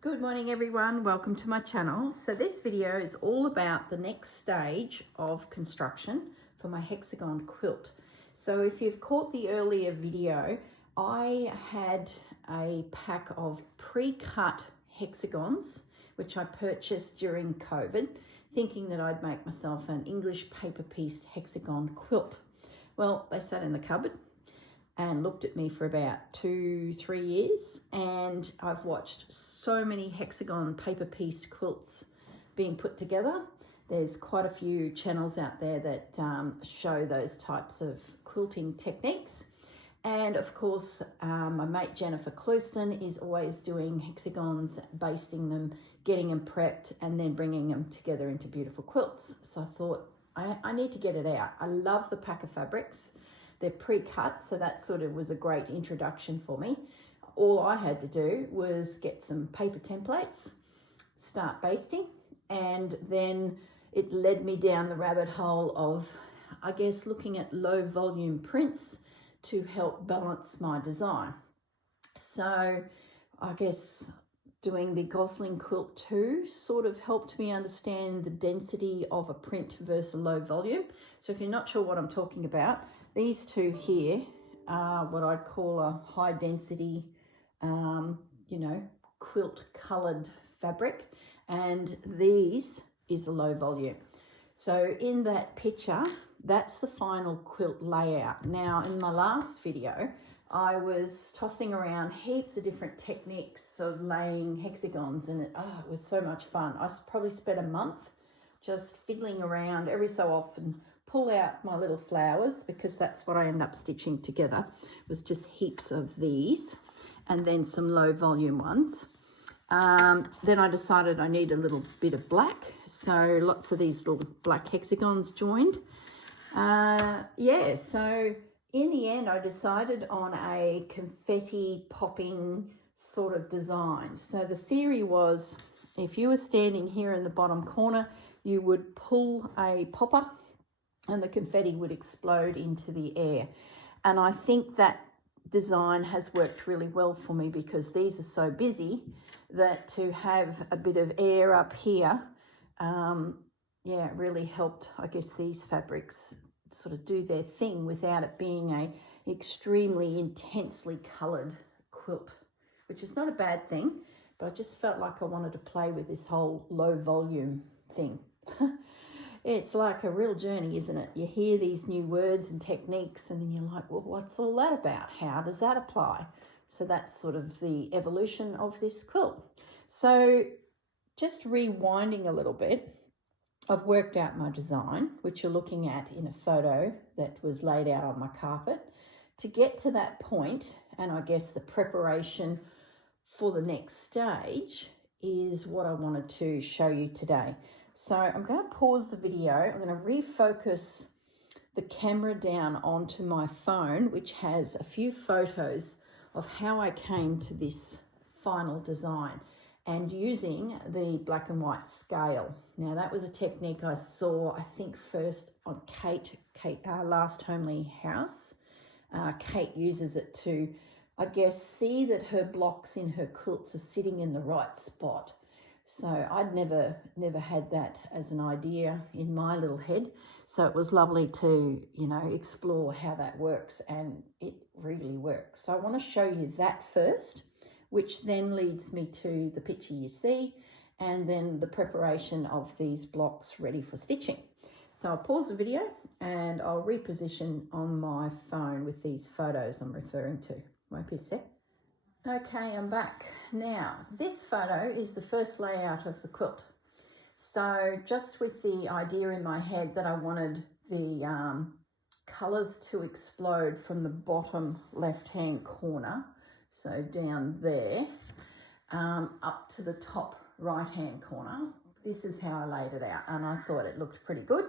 Good morning everyone, welcome to my channel. So this video is all about the next stage of construction for my hexagon quilt. So if you've caught the earlier video, I had a pack of pre-cut hexagons which I purchased during COVID, thinking that I'd make myself an English paper pieced hexagon quilt. Well, they sat in the cupboard and looked at me for about 2-3 years, and I've watched so many hexagon paper piece quilts being put together. There's quite a few channels out there that show those types of quilting techniques, and of course my mate Jennifer Clouston is always doing hexagons, basting them, getting them prepped, and then bringing them together into beautiful quilts. So I thought I need to get it out. I love the pack of fabrics. They're pre-cut, so that sort of was a great introduction for me. All I had to do was get some paper templates, start basting, and then it led me down the rabbit hole of, I guess, looking at low volume prints to help balance my design. So I guess doing the Gosling quilt too sort of helped me understand the density of a print versus a low volume. So if you're not sure what I'm talking about, these two here are what I'd call a high density, quilt colored fabric, and these is a low volume. So in that picture, that's the final quilt layout. Now in my last video, I was tossing around heaps of different techniques of laying hexagons, and it was so much fun. I probably spent a month just fiddling around. Every so often pull out my little flowers, because that's what I end up stitching together. It was just heaps of these and then some low volume ones. Then I decided I need a little bit of black, so lots of these little black hexagons joined. So in the end I decided on a confetti popping sort of design. So the theory was, if you were standing here in the bottom corner, you would pull a popper and the confetti would explode into the air. And I think that design has worked really well for me, because these are so busy that to have a bit of air up here, it really helped, I guess, these fabrics sort of do their thing without it being a extremely intensely colored quilt, which is not a bad thing, but I just felt like I wanted to play with this whole low volume thing. It's like a real journey, isn't it? You hear these new words and techniques and then you're like, well, what's all that about? How does that apply? So that's sort of the evolution of this quilt. So just rewinding a little bit, I've worked out my design, which you're looking at in a photo that was laid out on my carpet. To get to that point, and I guess the preparation for the next stage, is what I wanted to show you today. So I'm going to pause the video. I'm going to refocus the camera down onto my phone, which has a few photos of how I came to this final design, and using the black and white scale. Now that was a technique I saw, I think first on Kate, Last Homely House. Kate uses it to, I guess, see that her blocks in her quilts are sitting in the right spot. So I'd never had that as an idea in my little head. So it was lovely to, explore how that works, and it really works. So I want to show you that first, which then leads me to the picture you see, and then the preparation of these blocks ready for stitching. So I'll pause the video and I'll reposition on my phone with these photos I'm referring to. Won't be a sec. Okay, I'm back. Now, this photo is the first layout of the quilt. So just with the idea in my head that I wanted the colours to explode from the bottom left-hand corner, so down there, up to the top right-hand corner. This is how I laid it out, and I thought it looked pretty good.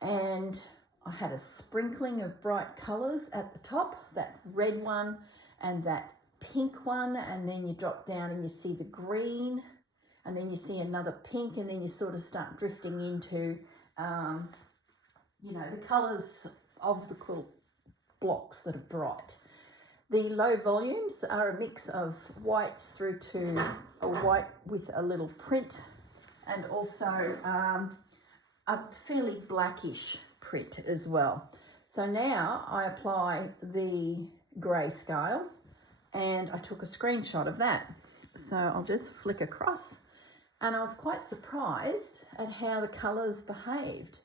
And I had a sprinkling of bright colours at the top, that red one and that pink one, and then you drop down and you see the green, and then you see another pink, and then you sort of start drifting into the colours of the quilt blocks that are bright. The low volumes are a mix of whites through to a white with a little print, and also a fairly blackish print as well. So now I apply the grayscale, and I took a screenshot of that. So I'll just flick across, and I was quite surprised at how the colours behaved.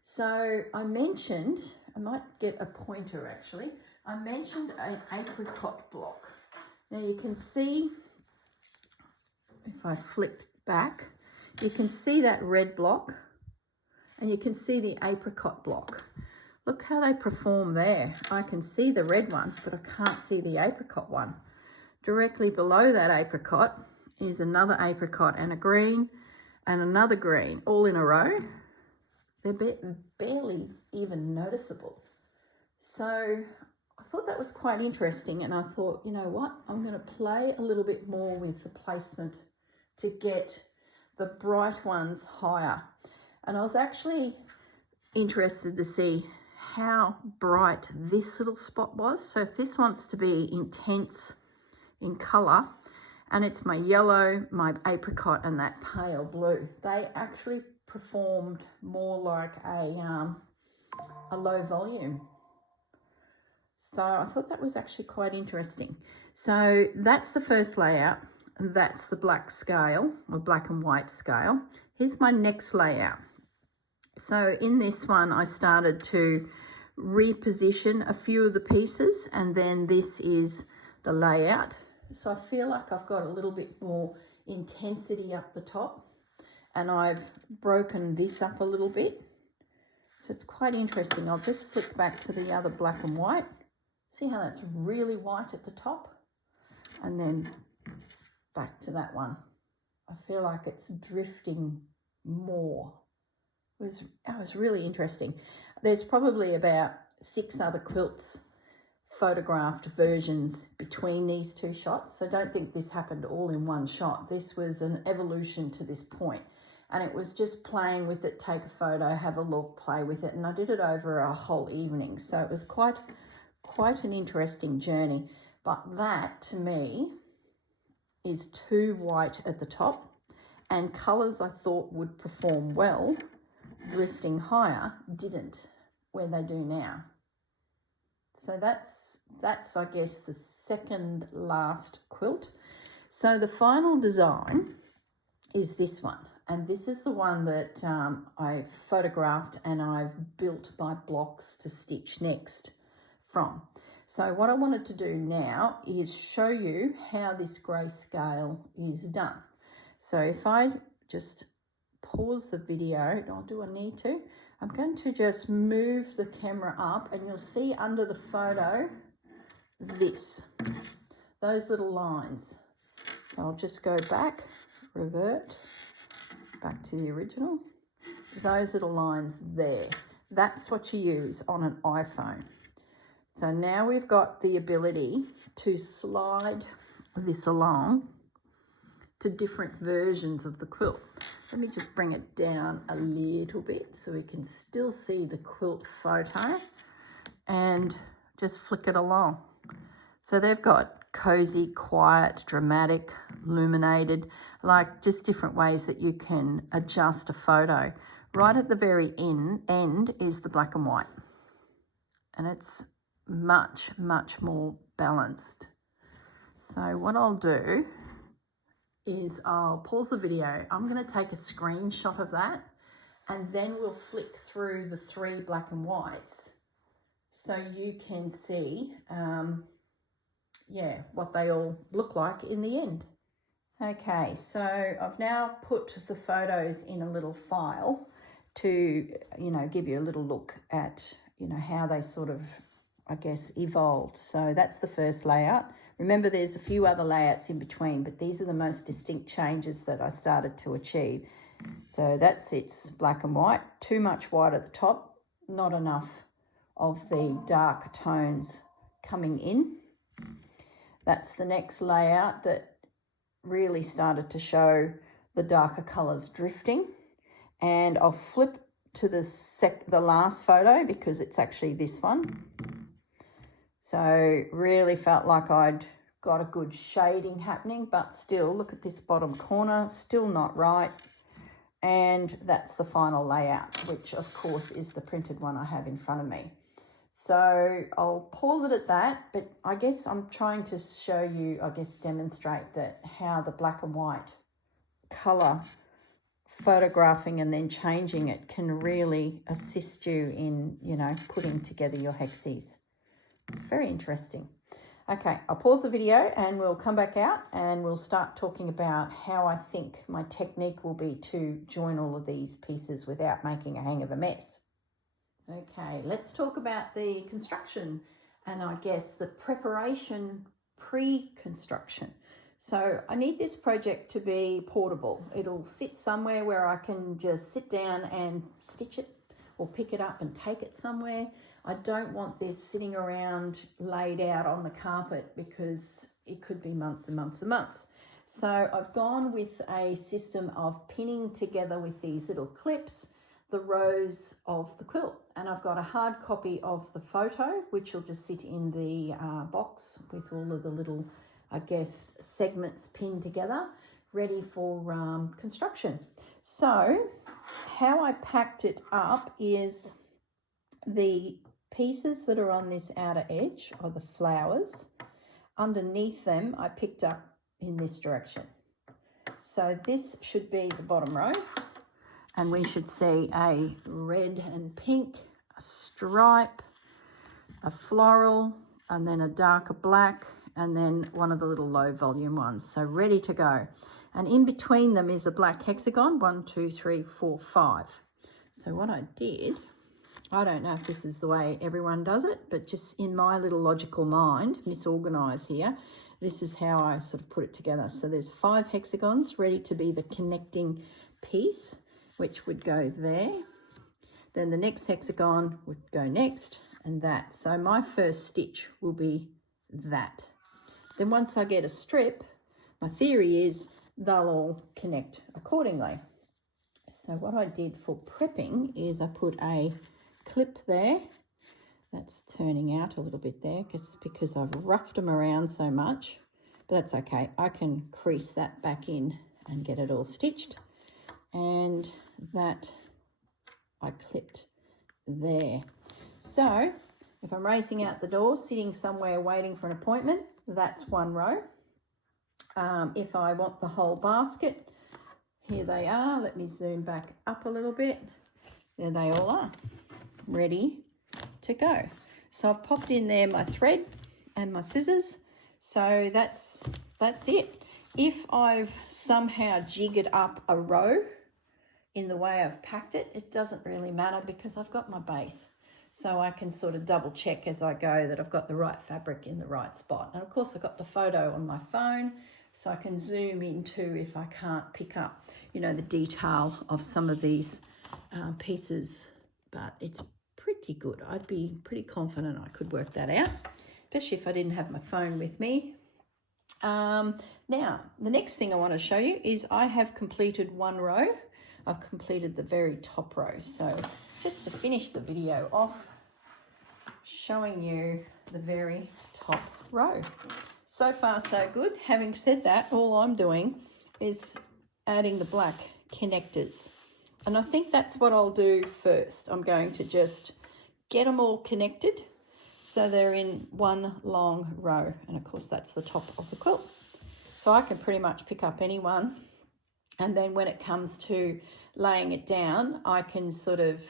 So I mentioned, I might get a pointer actually, I mentioned an apricot block. Now you can see, if I flip back, you can see that red block, and you can see the apricot block. Look how they perform there. I can see the red one, but I can't see the apricot one. Directly below that apricot is another apricot and a green and another green, all in a row. They're barely even noticeable. So I thought that was quite interesting, and I thought, you know what, I'm going to play a little bit more with the placement to get the bright ones higher. And I was actually interested to see how bright this little spot was. So if this wants to be intense in colour, and it's my yellow, my apricot, and that pale blue, they actually performed more like a low volume. So I thought that was actually quite interesting. So that's the first layout. That's the black scale, or black and white scale. Here's my next layout. So in this one, I started to reposition a few of the pieces, and then this is the layout. So I feel like I've got a little bit more intensity up the top, and I've broken this up a little bit. So it's quite interesting. I'll just flick back to the other black and white. See how that's really white at the top? And then back to that one. I feel like it's drifting more. It was really interesting. There's probably about 6 other quilts photographed versions between these two shots. So don't think this happened all in one shot. This was an evolution to this point. And it was just playing with it, take a photo, have a look, play with it. And I did it over a whole evening. So it was quite an interesting journey. But that, to me, is too white at the top. And colours I thought would perform well, drifting higher, didn't, where they do now. So that's I guess the second last quilt. So the final design is this one, and this is the one that I've photographed and I've built my blocks to stitch next from. So what I wanted to do now is show you how this grayscale is done. So if I just pause the video, or do I need to? I'm going to just move the camera up, and you'll see under the photo those little lines. So I'll just go back, revert back to the original. Those little lines there, that's what you use on an iPhone. So now we've got the ability to slide this along to different versions of the quilt. Let me just bring it down a little bit so we can still see the quilt photo, and just flick it along. So they've got cozy, quiet, dramatic, illuminated, like just different ways that you can adjust a photo. Right at the very end is the black and white, and it's much more balanced. So what I'll do is I'll pause the video. I'm going to take a screenshot of that, and then we'll flick through the 3 black and whites so you can see what they all look like in the end. Okay, so I've now put the photos in a little file to give you a little look at how they sort of, I guess, evolved. So that's the first layout. Remember, there's a few other layouts in between, but these are the most distinct changes that I started to achieve. So that's it's black and white, too much white at the top, not enough of the dark tones coming in. That's the next layout that really started to show the darker colours drifting. And I'll flip to the last photo because it's actually this one. So really felt like I'd got a good shading happening, but still, look at this bottom corner, still not right. And that's the final layout, which of course is the printed one I have in front of me. So I'll pause it at that, but I guess I'm trying to show you, demonstrate that how the black and white color photographing and then changing it can really assist you in, putting together your hexies. It's very interesting. Okay, I'll pause the video and we'll come back out and we'll start talking about how I think my technique will be to join all of these pieces without making a hang of a mess. Okay, let's talk about the construction and I guess the preparation pre-construction. So I need this project to be portable. It'll sit somewhere where I can just sit down and stitch it or pick it up and take it somewhere. I don't want this sitting around laid out on the carpet because it could be months and months and months. So I've gone with a system of pinning together with these little clips the rows of the quilt, and I've got a hard copy of the photo which will just sit in the box with all of the little segments pinned together ready for construction. So how I packed it up is the pieces that are on this outer edge are the flowers. Underneath them I picked up in this direction. So this should be the bottom row. And we should see a red and pink, a stripe, a floral, and then a darker black, and then one of the little low volume ones. So ready to go. And in between them is a black hexagon, 1, 2, 3, 4, 5. So what I did, I don't know if this is the way everyone does it, but just in my little logical mind, misorganized here, this is how I sort of put it together. So there's 5 hexagons ready to be the connecting piece, which would go there. Then the next hexagon would go next, and that. So my first stitch will be that. Then once I get a strip, my theory is they'll all connect accordingly. So what I did for prepping is I put a clip there. That's turning out a little bit there. It's because I've roughed them around so much, but that's okay. I can crease that back in and get it all stitched. And that I clipped there. So if I'm racing out the door, sitting somewhere waiting for an appointment, that's one row. If I want the whole basket, here they are. Let me zoom back up a little bit. There they all are, ready to go. So I've popped in there my thread and my scissors. So that's it. If I've somehow jiggered up a row in the way I've packed it, it doesn't really matter because I've got my base. So I can sort of double check as I go that I've got the right fabric in the right spot. And of course I've got the photo on my phone, so I can zoom into if I can't pick up, the detail of some of these pieces, but it's pretty good. I'd be pretty confident I could work that out, especially if I didn't have my phone with me. Now, the next thing I want to show you is I have completed one row. I've completed the very top row. So just to finish the video off, showing you the very top row. So far, so good. Having said that, all I'm doing is adding the black connectors. And I think that's what I'll do first. I'm going to just get them all connected so they're in one long row. And of course, that's the top of the quilt. So I can pretty much pick up any one. And then when it comes to laying it down, I can sort of,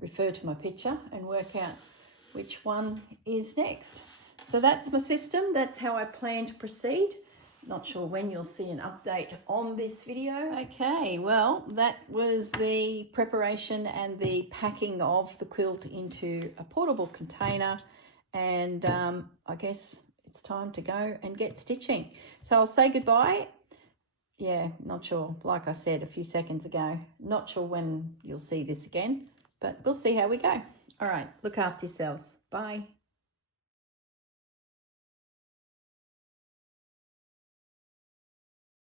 refer to my picture and work out which one is next. So that's my system. That's how I plan to proceed. Not sure when you'll see an update on this video. Okay, well, that was the preparation and the packing of the quilt into a portable container. And I guess it's time to go and get stitching. So I'll say goodbye. Yeah, not sure. Like I said a few seconds ago, not sure when you'll see this again, but we'll see how we go. All right, look after yourselves. Bye.